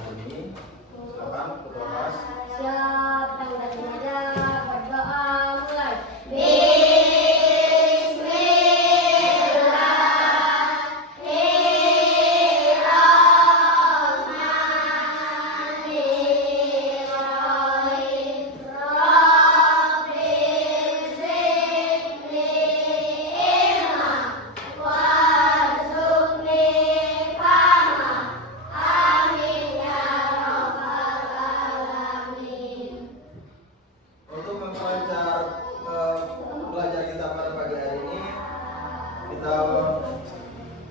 hari ini. Silakan ketua kelas. Siap, tanggal aja berdoa mulai. Untuk memperlancar belajar kita pada pagi hari ini, kita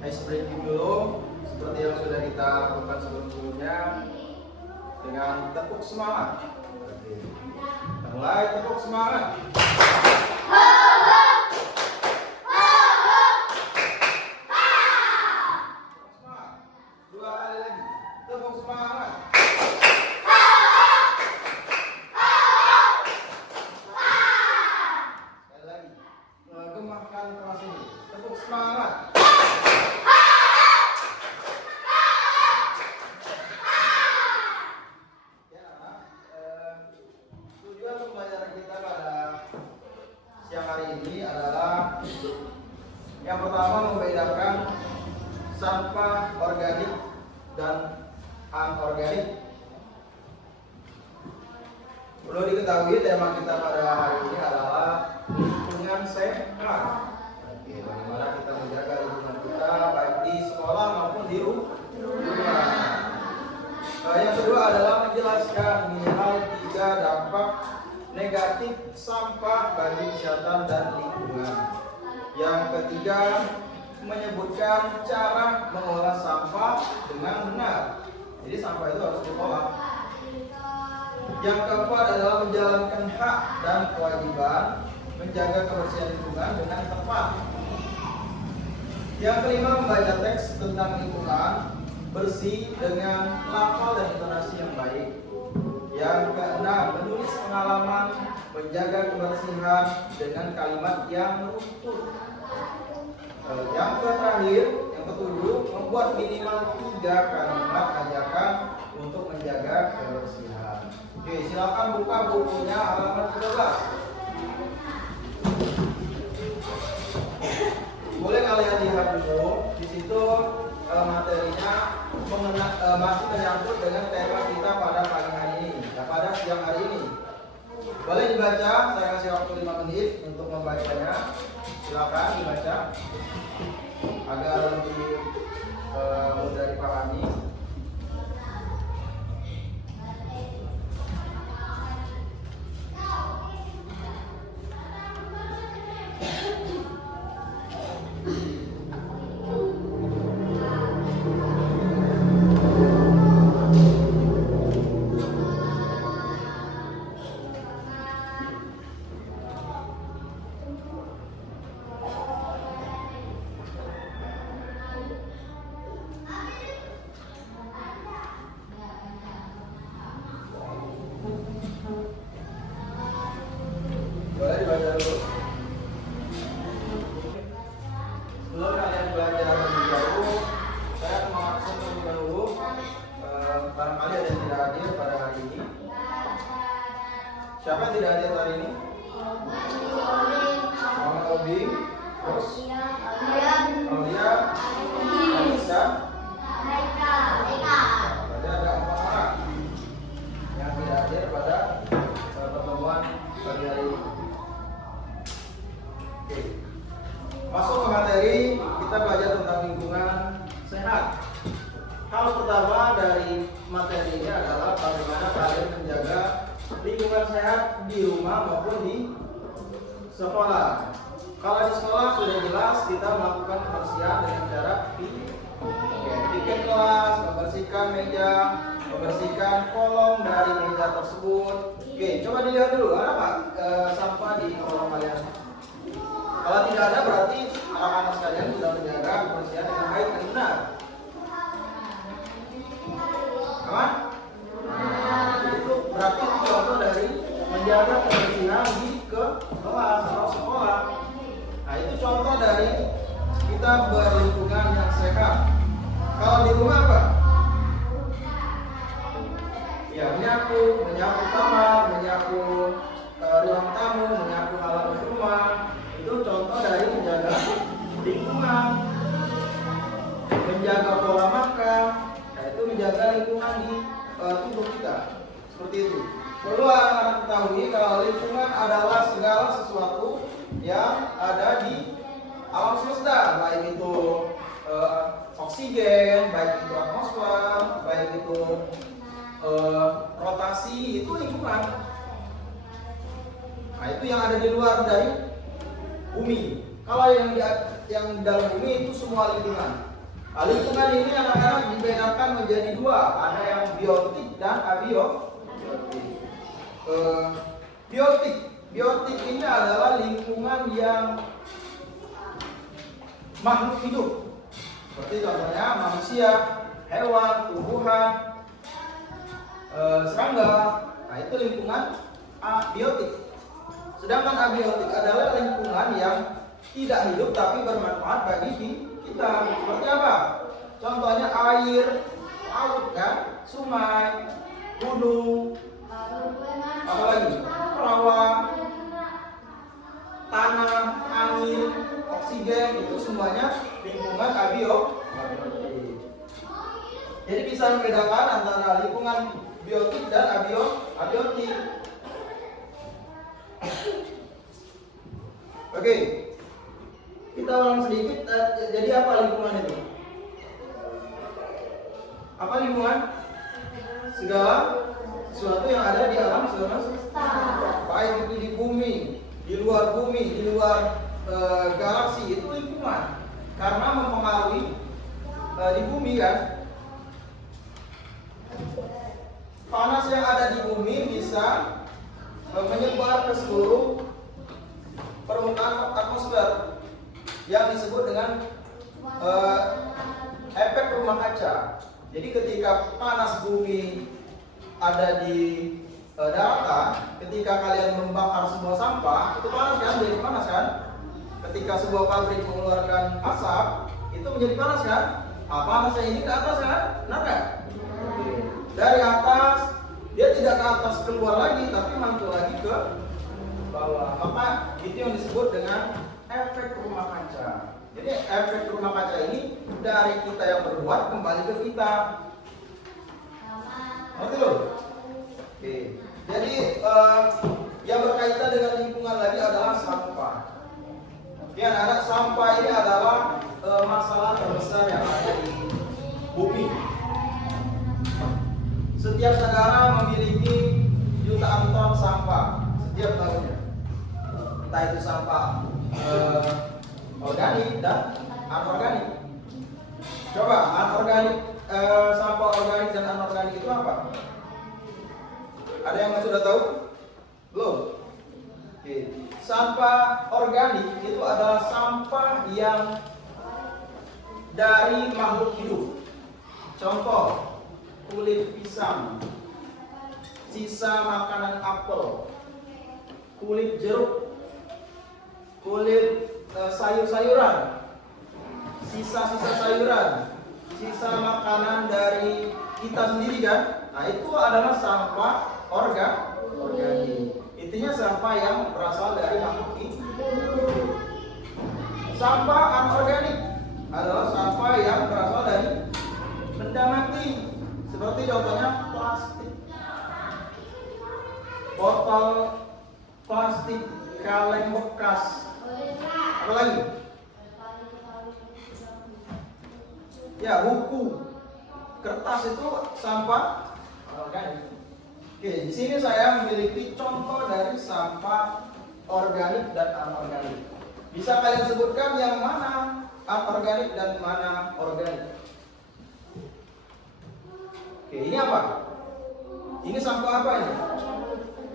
ice breaking dulu seperti yang sudah kita lakukan sebelum-sebelumnya dengan tepuk semangat. Oke. Mulai tepuk semangat. Semangat. Dua kali lagi. Tepuk semangat. Sekali lagi. Gemahkan keras ini. Tepuk semangat. Ya, tujuan pembelajaran kita pada siang hari ini adalah yang pertama membedakan sampah organik dan anorganik. Perlu diketahui tema kita pada hari ini adalah lingkungan sehat. Oke, bagaimana kita menjaga lingkungan kita baik di sekolah maupun di rumah. Yang kedua adalah menjelaskan minimal 3 dampak negatif sampah bagi kesehatan dan lingkungan. Yang ketiga, menyebutkan cara mengolah sampah dengan benar. Jadi sampah itu harus diolah. Yang keempat adalah menjalankan hak dan kewajiban menjaga kebersihan lingkungan dengan tepat. Yang kelima, membaca teks tentang lingkungan bersih dengan lafal dan intonasi yang baik. Yang keenam, menulis pengalaman menjaga kebersihan dengan kalimat yang menuntut. Yang terakhir, yang ketujuh, membuat minimal 3 kalimat ajakan untuk menjaga kebersihan. Oke, silakan buka bukunya halaman 13. Boleh kalian lihat dulu di situ materinya masih menyangkut dengan tema kita pada pagi hari ini, pada siang hari ini. Boleh dibaca, saya kasih waktu 5 menit untuk membacanya. Silakan dibaca agar lebih mudah dipahami. Boleh dibaca dulu. Sebelum kalian belajar lebih jauh, saya akan langsung terlebih dahulu. Barangkali ada yang tidak hadir pada hari ini. Siapa yang tidak hadir hari ini? Mama Obi, terus Aulia, Anissa. Berarti ada 4 orang yang tidak hadir pada pertemuan pagi hari ini. Oke. Masuk ke materi, kita belajar tentang lingkungan sehat. Hal pertama dari materi ini adalah bagaimana kalian menjaga lingkungan sehat di rumah maupun di sekolah. Kalau di sekolah sudah jelas kita melakukan kebersihan dengan cara bikin kelas, membersihkan meja, membersihkan kolom dari meja tersebut. Oke, coba dilihat dulu ada Pak sampah di kolom kalian. Kalau tidak ada berarti anak-anak sekalian sudah menjaga kebersihan dengan baik dan benar. Aman? Itu berarti itu contoh dari menjaga kebersihan di kelas atau sekolah. Nah itu contoh dari kita berlingkungan yang sehat. Kalau di rumah apa? Ya, menyapu kamar, menyapu ruang tamu, menyapu halaman rumah. Itu contoh dari menjaga lingkungan, menjaga pola makan. Nah, itu menjaga lingkungan di tubuh kita. Seperti itu. Perlu anak-anak ketahui kalau lingkungan adalah segala sesuatu yang ada di alam semesta, baik itu oksigen, baik itu atmosfer, baik itu rotasi, itu lingkungan. Nah, itu yang ada di luar dari bumi. Kalau yang di dalam bumi itu semua lingkungan. Nah, lingkungan ini anak-anak dibedakan menjadi dua, ada yang biotik dan abiotik. Biotik ini adalah lingkungan yang makhluk hidup, seperti contohnya manusia, hewan, tumbuhan, serangga. Nah, itu lingkungan abiotik. Sedangkan abiotik adalah lingkungan yang tidak hidup tapi bermanfaat bagi kita. Seperti apa? Contohnya air, laut kan, sungai, gunung, apalagi rawa, tanah, angin, oksigen, itu semuanya lingkungan abiotik. Jadi bisa membedakan antara lingkungan biotik dan abiotik. Oke, kita ulang sedikit. Jadi apa lingkungan itu? Apa lingkungan? Segala sesuatu yang ada di alam semesta, baik itu di bumi, di luar galaksi, itu lingkungan. Karena mempengaruhi di bumi kan. Panas yang ada di bumi bisa menyebar ke seluruh permukaan atmosfer yang disebut dengan efek rumah kaca. Jadi ketika panas bumi ada di daratan, ketika kalian membakar sebuah sampah, itu panas kan? Jadi panas kan? Ketika sebuah pabrik mengeluarkan asap, itu menjadi panas kan? Nah, panasnya ini ke atas kan? Benar kan? Dari atas, dia tidak ke atas keluar lagi, tapi mantul lagi ke bawah. Maka itu yang disebut dengan efek rumah kaca. Jadi efek rumah kaca ini dari kita yang berbuat kembali ke kita. Ngerti loh? Oke. Jadi yang berkaitan dengan lingkungan lagi adalah sampah. Oke, anak-anak, sampah ini adalah masalah terbesar yang ada di bumi. Setiap negara memiliki jutaan ton sampah setiap tahunnya. Entah itu sampah organik dan anorganik. Coba sampah organik dan anorganik itu apa? Ada yang sudah tahu? Belum? Oke. Sampah organik itu adalah sampah yang dari makhluk hidup. Contoh, kulit pisang, sisa makanan apel, kulit jeruk, kulit sayur-sayuran, sisa-sisa sayuran, sisa makanan dari kita sendiri kan. Nah, itu adalah sampah organik. Intinya sampah yang berasal dari makhluk hidup. Sampah anorganik adalah sampah yang berasal dari benda mati. Seperti contohnya plastik, botol plastik, kaleng bekas. Apa lagi? Ya, buku, kertas itu sampah organik. Oke, di sini saya memiliki contoh dari sampah organik dan anorganik. Bisa kalian sebutkan yang mana anorganik dan mana organik? Oke, ini apa? Ini sampah apa ini?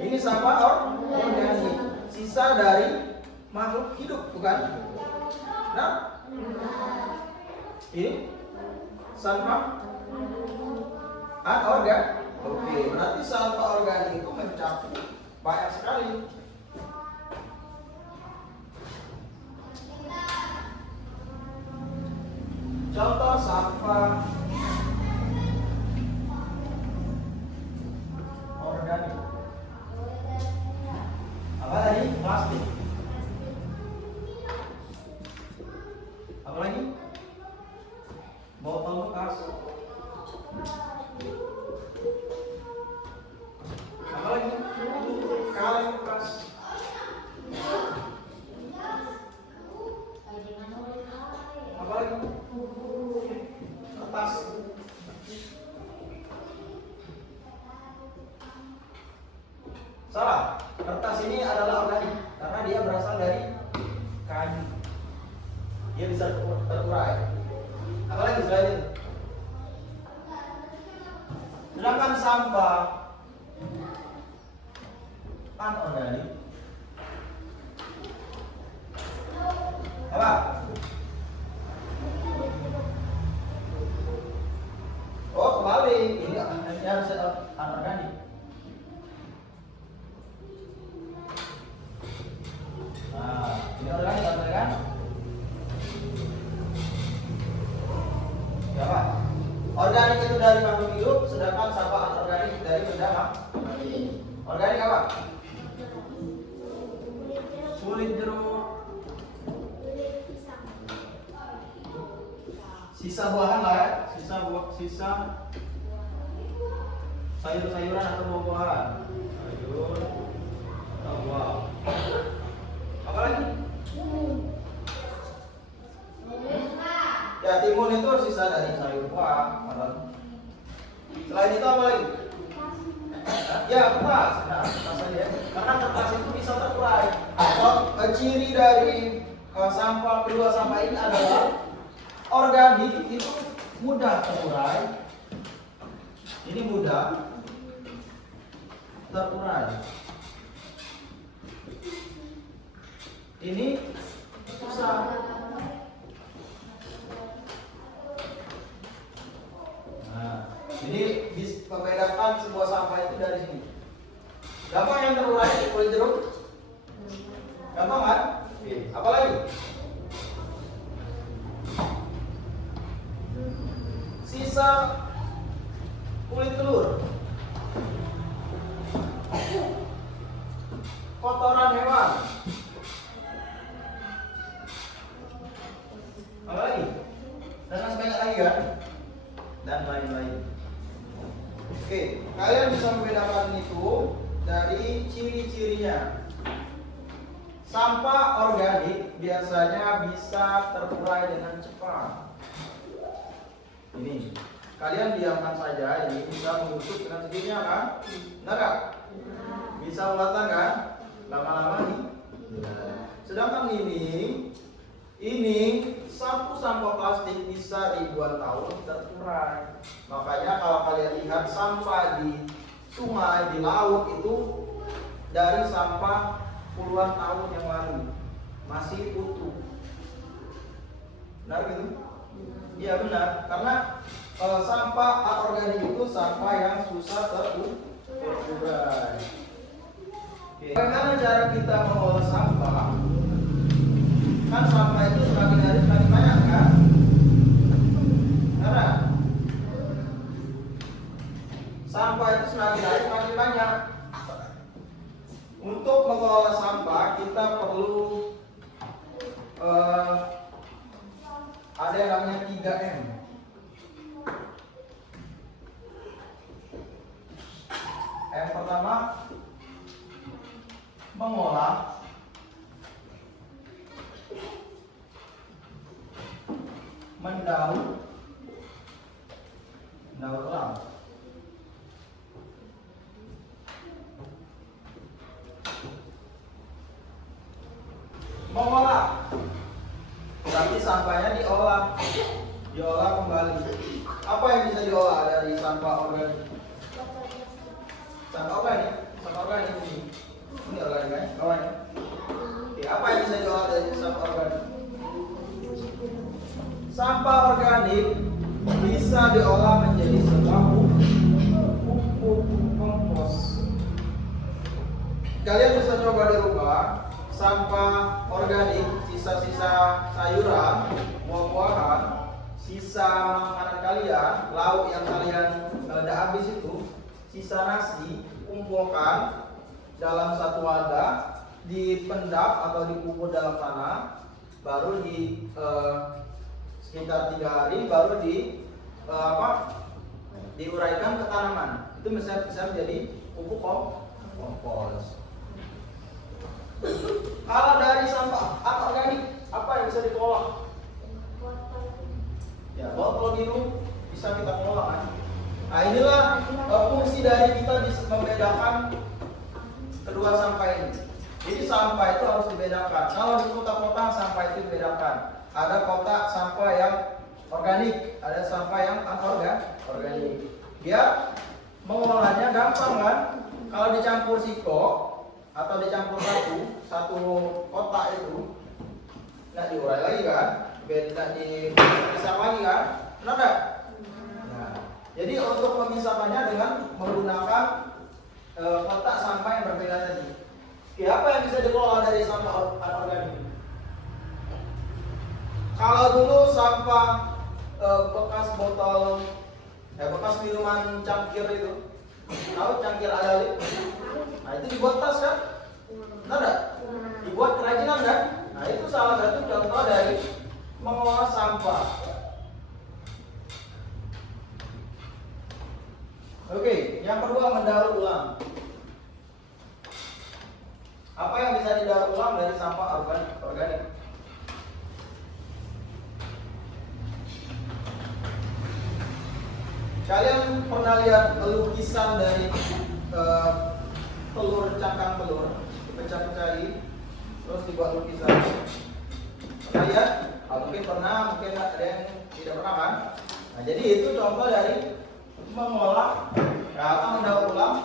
Ini sampah organik, sisa dari makhluk hidup, bukan? Nah, ini sampah anorganik. Oke, berarti sampah organik itu mencakup banyak sekali. Contoh sampah Salah. Kertas ini adalah organik karena dia berasal dari kayu. Dia bisa terurai. Apalagi selain itu? Sedangkan sampah anorganik apa? Oh kebalik, ini harus anorganik. Nah, ini organik kan? Ya Pak. Organik itu dari makhluk hidup, sedangkan sampah anorganik dari benda mati. Organik apa? Kulit jeruk. Sisa buahan lah ya, sisa sayur-sayuran atau buah-buahan. Sayur, buah. Apa lagi? Ya timun itu sisa dari sayur buah. Selain itu apa lagi? Ya kertas. Nah, kertas aja. Karena kertas itu bisa terurai. Ciri dari sampah kedua sampah ini adalah organik itu mudah terurai. Ini mudah terurai. Ini susah. Nah, ini membedakan sebuah sampah itu dari sini. Gampang yang terurai kulit jeruk? Gampang kan? Oke. Apa lagi? Sisa kulit telur. Kotoran hewan. Apa lagi? Dan masih banyak lagi kan? Dan lain-lain. Oke, kalian bisa membedakan itu dari ciri-cirinya. Sampah organik biasanya bisa terurai dengan cepat. Ini, kalian diamkan saja, ini bisa membusuk dengan sendirinya kan? Benar nggak? Bisa melatan kan? Lama-lama nih. Sedangkan ini satu sampah plastik bisa ribuan tahun terurai. Makanya kalau kalian lihat sampah di sungai, di laut itu dari sampah puluhan tahun yang lalu masih utuh. Benar gitu? Iya benar, karena sampah anorganik itu sampah yang susah terurai. Bagaimana cara kita mengolah sampah? Kan sampah itu semakin hari semakin banyak kan? Karena sampah itu semakin hari semakin banyak. Untuk mengelola sampah kita perlu ada yang namanya 3M. Yang pertama mengolah, mendaur ulang. Mengolah berarti sampahnya diolah kembali. Apa yang bisa diolah dari sampah organik? Sampah organik ini organik kan? Kawan. Oke, apa yang bisa diolah dari sampah organik? Sampah organik bisa diolah menjadi sebuah pupuk kompos. Kalian bisa coba di rumah, sampah organik, sisa-sisa sayuran, buah-buahan, sisa makanan kalian, lauk yang kalian udah habis itu, sisa nasi, kumpulkan dalam satu wadah, dipendam atau dikubur dalam tanah, baru di sekitar 3 hari baru diuraikan ke tanaman. Itu bisa menjadi pupuk kompos. Kalau dari sampah anorganik apa yang bisa dikelola? Ya, botol minum bisa kita kelola kan? Nah inilah fungsi dari kita bisa membedakan dua sampah ini. Jadi sampah itu harus dibedakan. Kalau di kota-kota sampah itu dibedakan. Ada kotak sampah yang organik, ada sampah yang anorganik. Biar mengolahnya gampang kan? Kalau dicampur siko atau dicampur satu kotak itu nggak diurai lagi kan? Nggak dipisah lagi kan? Benar nggak? Nah, jadi untuk memisahkannya dengan menggunakan kotak sampah yang berbeda tadi. Oke, apa yang bisa dikelola dari sampah anorganik? Kalau dulu sampah bekas botol, bekas minuman cangkir itu, tahu cangkir adalid? Nah itu dibuat tas kan? Benar nggak? Dibuat kerajinan kan? Nah itu salah satu contoh dari mengolah sampah. Oke, yang kedua mendaur ulang. Apa yang bisa didaur ulang dari sampah organik? Kalian pernah lihat lukisan dari cangkang telur dipecah-pecahin terus dibuat lukisan? Pernah lihat? Mungkin pernah, mungkin ada yang tidak pernah kan? Nah, jadi itu contoh dari mengolah atau mendaur ulang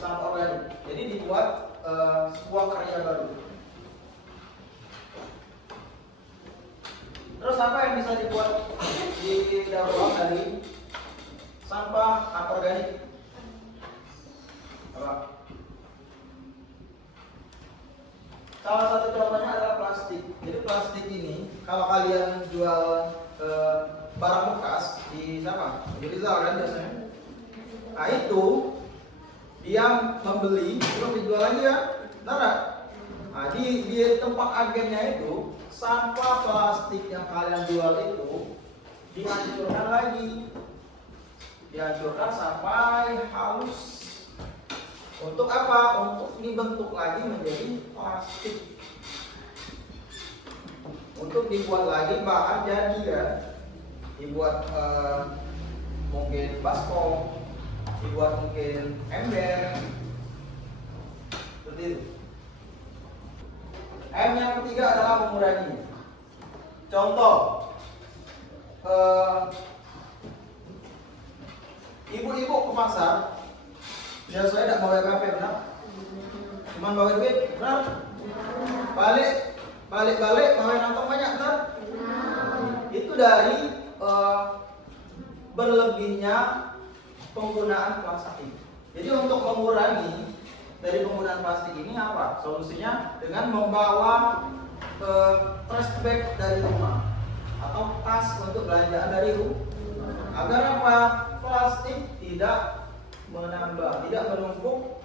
sampah organik. Jadi dibuat sebuah karya baru. Terus apa yang bisa dibuat didaur ulang dari sampah anorganik? Apa? Salah satu contohnya adalah plastik. Jadi plastik ini kalau kalian jual barang bekas di sama, di Rizal kan biasanya. Nah itu dia membeli terus dijual lagi ya, benar? Nah di tempat agennya itu sampah plastik yang kalian jual itu dihancurkan lagi, dihancurkan sampai halus. Untuk apa? Untuk dibentuk lagi menjadi plastik. Untuk dibuat lagi bahan jadi kan, dibuat mungkin baskom, dibuat mungkin ember, seperti itu. M yang ketiga adalah mengurangi. Contoh, ibu-ibu ke pasar, biasanya tidak bawa HP, benar? Cuman bawa duit, benar? Balik bawa nantong banyak, benar? Itu dari berlebihnya penggunaan plastik. Jadi untuk mengurangi dari penggunaan plastik ini apa? Solusinya dengan membawa trash bag dari rumah atau tas untuk belanjaan dari rumah. Agar apa? Plastik tidak menambah, tidak menumpuk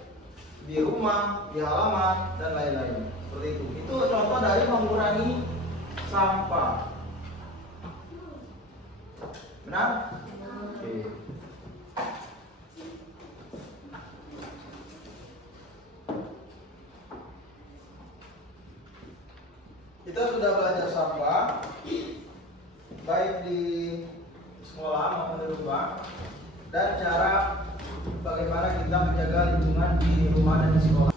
di rumah, di halaman dan lain-lain. Seperti itu. Itu contoh dari mengurangi sampah. Benar? Oke. Kita sudah belajar sampah baik di sekolah maupun di rumah dan cara bagaimana kita menjaga lingkungan di rumah dan di sekolah.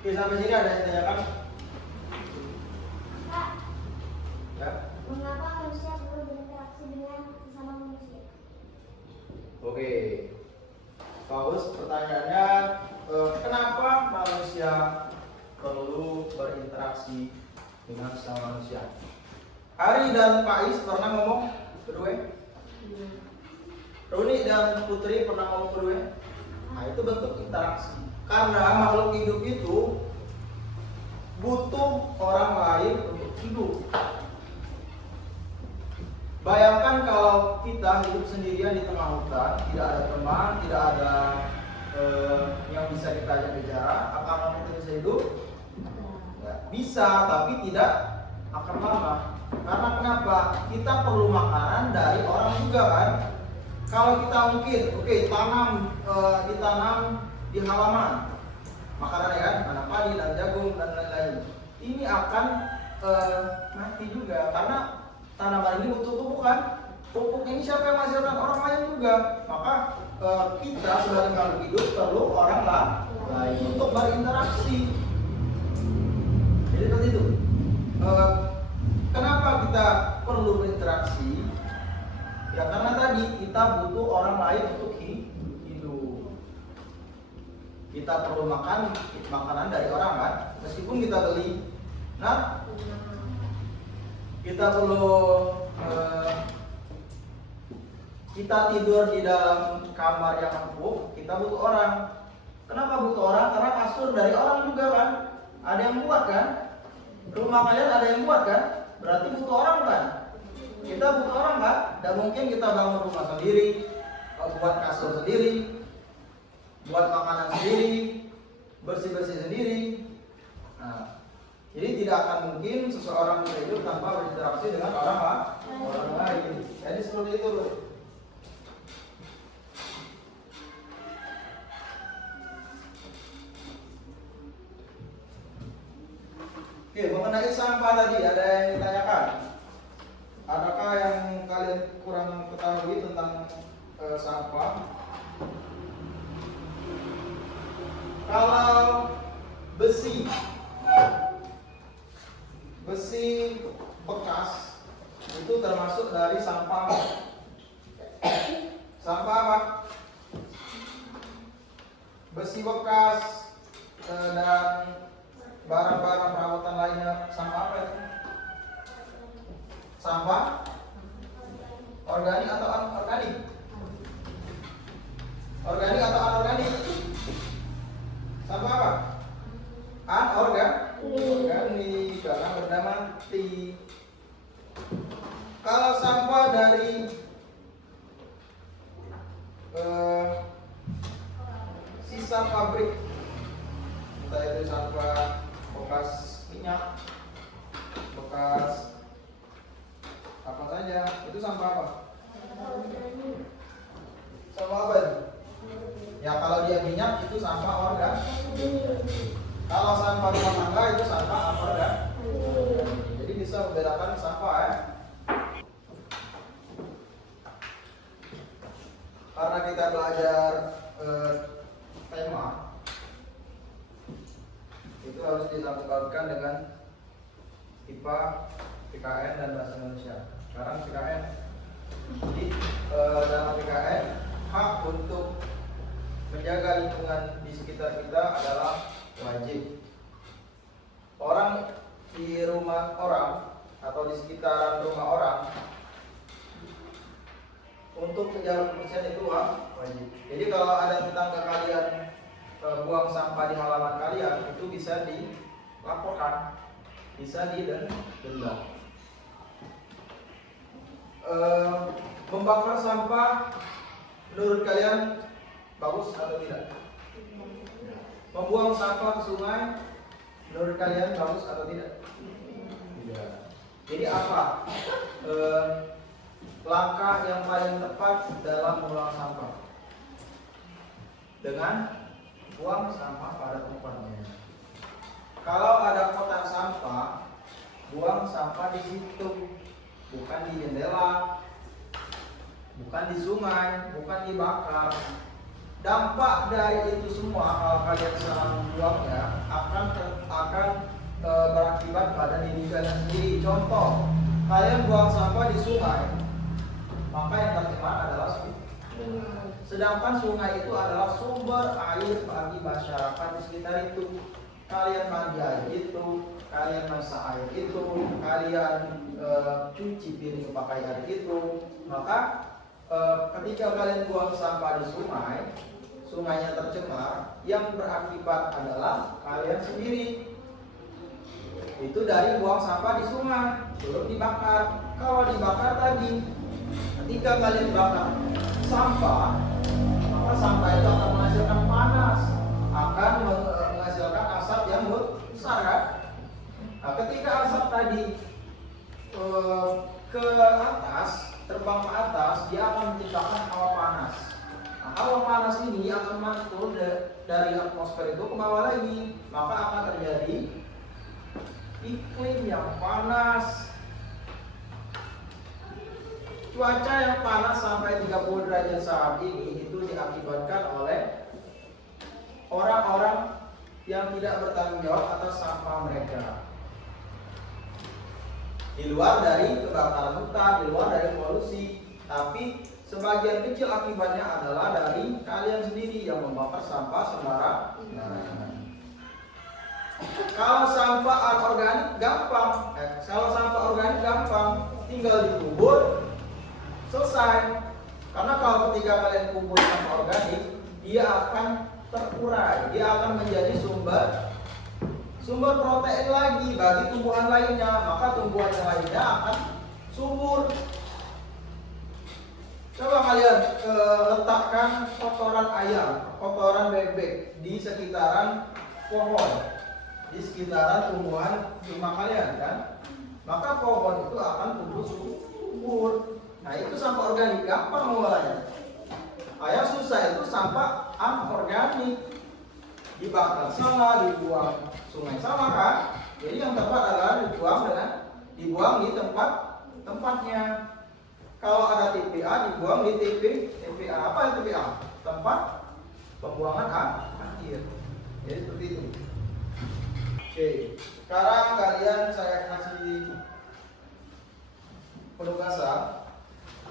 Oke, sampai sini ada yang tanyakan? Pak, Ya. mengapa manusia perlu berinteraksi dengan sesama manusia? Oke. Paus pertanyaannya, kenapa manusia perlu berinteraksi dengan sesama manusia? Ari dan Pais pernah ngomong berdua? Roni dan Putri pernah ngomong berdua? Nah itu bentuk interaksi. Karena makhluk hidup itu butuh orang lain untuk hidup. Bayangkan kalau kita hidup sendirian di tengah hutan, tidak ada teman, tidak ada yang bisa kita ajak bicara, apakah kita bisa hidup? Ya, bisa, tapi tidak akan lama. Karena kenapa? Kita perlu makanan dari orang juga kan. Kalau kita mungkin, ditanam di halaman, makanannya kan, tanam padi dan jagung dan lain-lain. Ini akan mati juga karena tanaman ini butuh pupuk kan. Pupuk ini siapa yang menghasilkan? Orang lain juga. Maka kita sebagai makhluk hidup perlu orang lain untuk berinteraksi. Jadi seperti itu. Kenapa kita perlu berinteraksi? Ya karena tadi kita butuh orang lain untuk hidup. Kita perlu makan makanan dari orang kan, meskipun kita beli. Nah, kita perlu kita tidur di dalam kamar yang empuk, kita butuh orang. Kenapa butuh orang? Karena kasur dari orang juga kan. Ada yang buat kan? Rumah kalian ada yang buat kan? Berarti butuh orang kan? Kita butuh orang kan? Dan mungkin kita bangun rumah sendiri, buat kasur sendiri, buat makanan sendiri, bersih-bersih sendiri. Nah, jadi tidak akan mungkin seseorang bisa hidup tanpa berinteraksi dengan orang lain. Jadi seperti itu loh. Oke, mengenai sampah tadi ada yang ditanyakan. Adakah yang kalian kurang ketahui tentang sampah? Kalau besi bekas itu termasuk dari sampah. Sampah apa? Besi bekas dan barang-barang perawatan lainnya, sampah apa itu? Sampah organik atau anorganik? Organik atau anorganik? Sampah apa? Organik karena benda mati. Kalau sampah dari sisa pabrik, entah itu sampah bekas minyak, bekas apa saja, itu sampah apa? Sampah apa itu? Ya kalau dia minyak itu sampah organik. Kalau sampah rumah tangga itu sampah anorganik. Jadi bisa membedakan sampah ya. Karena kita belajar tema itu harus disambungkan dengan IPA, PKN dan bahasa Indonesia. Sekarang PKN. Jadi dalam PKN hak untuk menjaga lingkungan di sekitar kita adalah wajib. Orang di rumah orang atau di sekitaran rumah orang untuk menjaga kebersihan itu wajib. Jadi kalau ada tetangga kalian buang sampah di halaman kalian, itu bisa dilaporkan, bisa didenda. Membakar sampah menurut kalian bagus atau tidak? Membuang sampah ke sungai menurut kalian bagus atau tidak? Tidak. Jadi apa langkah yang paling tepat dalam membuang sampah? Dengan buang sampah pada tempatnya. Kalau ada kotak sampah, buang sampah di situ, bukan di jendela, bukan di sungai, bukan dibakar. Dampak dari itu semua kalau kalian salah membuangnya akan berakibat pada diri kalian sendiri. Contoh, kalian buang sampah di sungai, maka yang tercemar adalah sungai. Sedangkan sungai itu adalah sumber air bagi masyarakat di sekitar itu. Kalian mandi air itu, kalian masak air itu, kalian cuci piring pakai air itu. Maka ketika kalian buang sampah di sungai, sungainya tercemar, yang berakibat adalah kalian sendiri. Itu dari buang sampah di sungai, belum dibakar. Kalau dibakar tadi, ketika kalian bakar sampah, maka sampah itu akan menghasilkan panas, akan menghasilkan asap yang besar kan? Nah, ketika asap tadi ke atas, terbang ke atas, dia akan menciptakan hawa panas. Nah, hawa panas ini akan mantul dari atmosfer itu ke bawah lagi, maka akan terjadi iklim yang panas. Cuaca yang panas sampai 30 derajat saat ini itu diakibatkan oleh orang-orang yang tidak bertanggung jawab atas sampah mereka. Di luar dari kebakaran hutan, di luar dari polusi, tapi sebagian kecil akibatnya adalah dari kalian sendiri yang membakar sampah sembarangan. Kalau sampah anorganik gampang, tinggal dikubur, selesai. Karena kalau ketika kalian kubur sampah organik, dia akan terurai, dia akan menjadi sumber protein lagi bagi tumbuhan lainnya, maka tumbuhan yang lainnya akan subur. Coba kalian letakkan kotoran ayam, kotoran bebek di sekitaran pohon, di sekitaran tumbuhan rumah kalian kan, maka pohon itu akan tumbuh subur. Nah itu sampah organik, gampang mengolahnya. Ayam susah, itu sampah anorganik, dibakar sama, dibuang sungai sama kan. Jadi yang tepat adalah dibuang di tempatnya. Kalau ada TPA dibuang di TPA. Apa itu TPA? Tempat pembuangan akhir. Jadi seperti itu. Oke, sekarang kalian saya kasih penugasan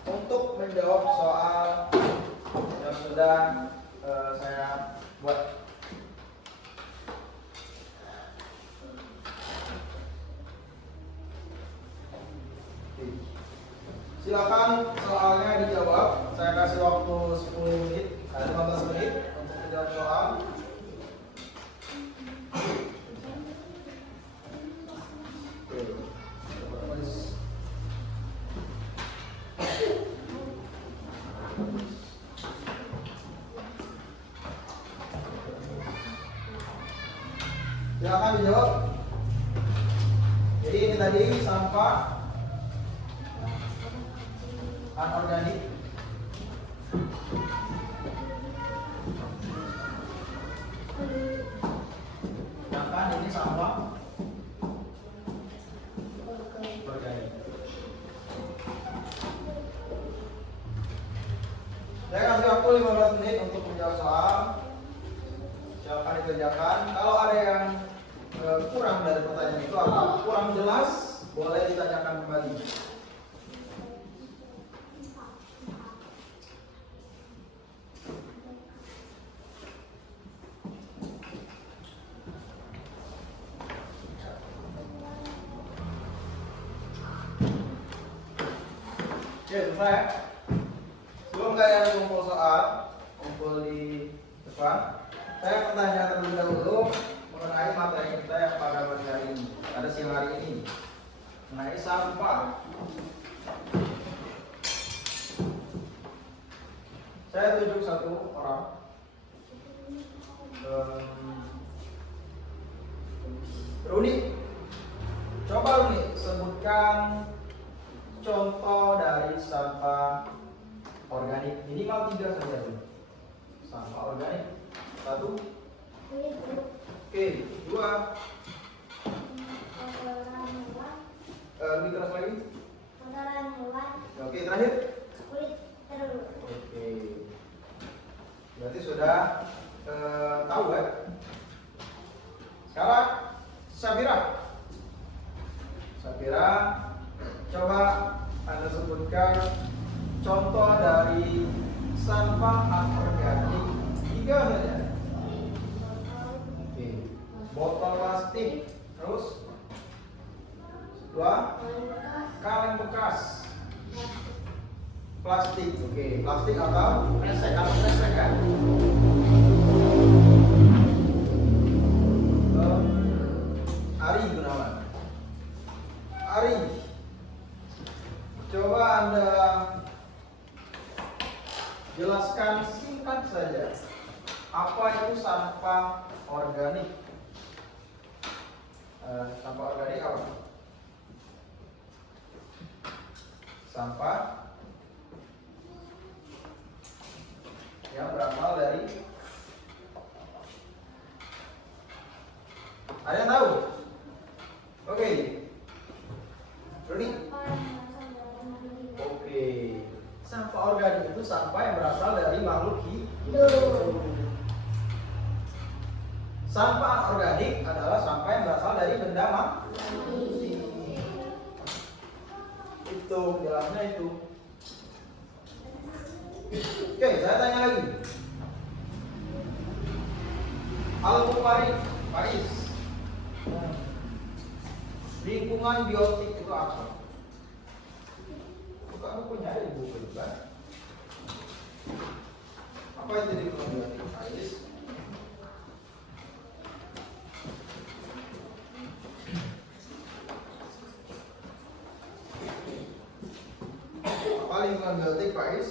untuk menjawab soal yang sudah saya buat. Silakan soalnya dijawab. Saya kasih waktu 10 menit, 15 menit untuk menjawab soal. Silakan dijawab. Jadi ini tadi sampah anorganik. Sedangkan ini sampah organik. Saya kasih waktu 15 menit untuk menjawab soal. Silakan dikerjakan. Kalau ada yang kurang dari pertanyaan itu atau kurang jelas, boleh ditanyakan kembali. Oke, selesai. Sebelum kalian kumpul soal, kumpul di depan, saya bertanya terlebih dahulu mengenai materi kita yang pada pagi hari ini, pada siang hari ini, mengenai sampah. Saya tunjuk satu orang. Runi, coba Runi sebutkan contoh dari sampah organik, minimal 3 saja dulu. Sampah organik 1. Oke, 2. Lebih keras lagi. Oke, terakhir. Oke. Berarti sudah tahu ya. Sekarang Sabira, coba Anda sebutkan contoh dari sampah anorganik 3 saja. Oke. Botol plastik, terus 2 kaleng bekas plastik. Oke, plastik atau kresek kan? Ari Gunawan. Ari, coba Anda jelaskan singkat saja apa itu sampah organik. Sampah organik apa? Sampah yang berasal dari, ada yang tahu? Oke. Ready? Oke. dari makhluk hidup. Sampah organik adalah sampah yang berasal dari benda mati. Itu penjelasannya itu. Oke, saya tanya lagi. Halo Bu Paris. Lingkungan biotik itu apa? Kamu punya ada di buku juga. Apa itu lingkungan biotik, Paris? Apa lingkungan biotik, Paris?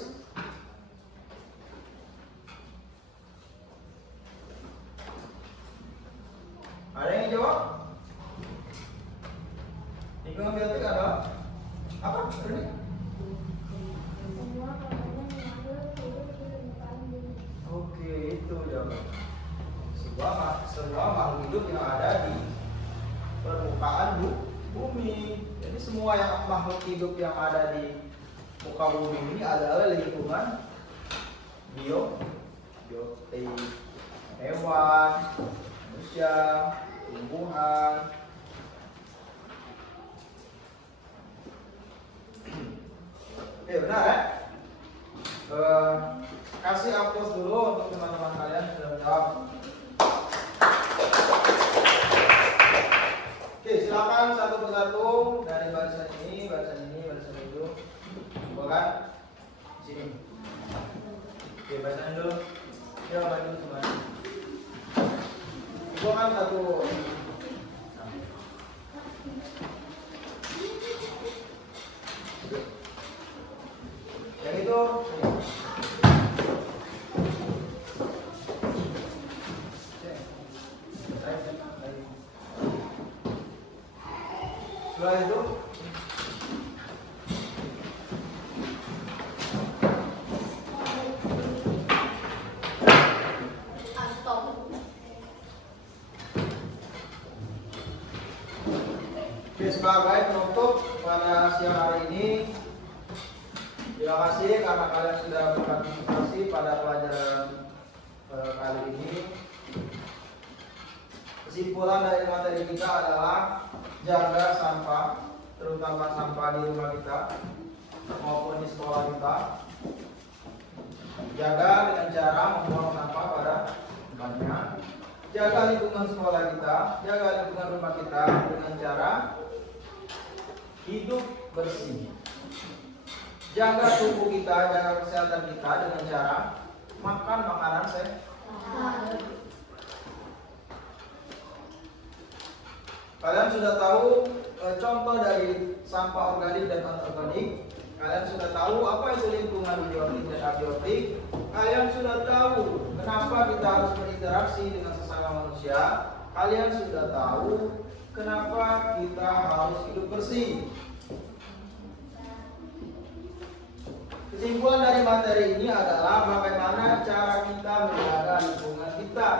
Ada yang jawab? Lingkungan biotik adalah apa? Ini? Semua komponen yang hidup di permukaan bumi. Oke, itu jawaban. Semua makhluk hidup yang ada di permukaan bumi. Jadi semua yang makhluk hidup yang ada di muka bumi ini adalah lingkungan biotik. Hewan, manusia, tumbuhan. Oke, benar ya? Kasih aplaus dulu untuk teman-teman kalian yang sudah menjawab. Oke, silakan satu persatu dari barisan ini, barisan ini, barisan itu. Bukan? Sini. Oke, barisan dulu. Ya, barisan dulu semuanya. Bukan satu. Yang itu. Setelah itu sebagai penutup pada siang hari ini, terima kasih karena kalian sudah berpartisipasi pada pelajaran kali ini. Kesimpulan dari materi kita adalah jaga sampah, terutama sampah di rumah kita maupun di sekolah kita. Jaga dengan cara membuang sampah pada tempatnya. Jaga lingkungan sekolah kita, jaga lingkungan rumah kita dengan cara hidup bersih. Jaga tubuh kita, jaga kesehatan kita dengan cara makan makanan sehat. Kalian sudah tahu contoh dari sampah organik dan anorganik. Kalian sudah tahu apa itu lingkungan biotik dan abiotik. Kalian sudah tahu kenapa kita harus berinteraksi dengan sesama manusia. Kalian sudah tahu kenapa kita harus hidup bersih. Kesimpulan dari materi ini adalah bagaimana cara kita menjaga lingkungan kita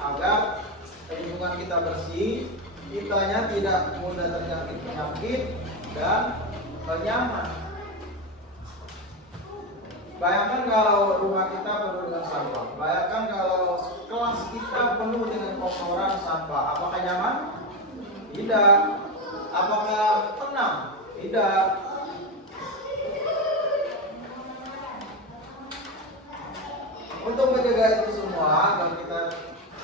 agar lingkungan kita bersih, kitanya tidak mudah terjangkit penyakit dan nyaman. Bayangkan kalau rumah kita penuh dengan sampah. Bayangkan kalau kelas kita penuh dengan kotoran sampah. Apakah nyaman? Tidak. Apakah tenang? Tidak. Untuk menjaga itu semua, agar kita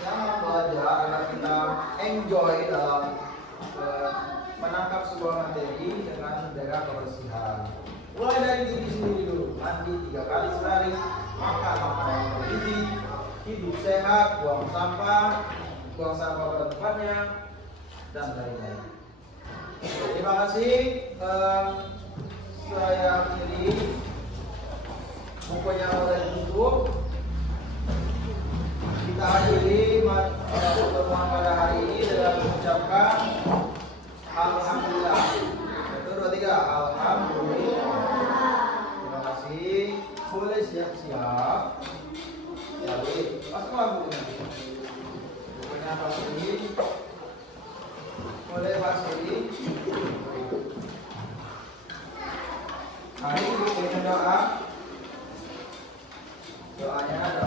nyaman belajar, agar kita enjoy dalam menangkap sebuah materi dengan menjaga kebersihan. Mulai dari diri sendiri dulu, mandi 3 kali sehari, makan makanan yang bergizi, hidup sehat, buang sampah pada tempatnya, dan lain-lain. Terima kasih. Saya akhiri bukunya mulai ditutup. Kita akhiri pertemuan pada hari ini dengan mengucapkan alhamdulillah. 1, 2, 3. Alhamdulillah. Terima kasih. Boleh siap-siap. Jadi, masuk bukunya. Bukunya Pak Suri. Boleh Pak Suri. Hari ini bukunya doa. Doanya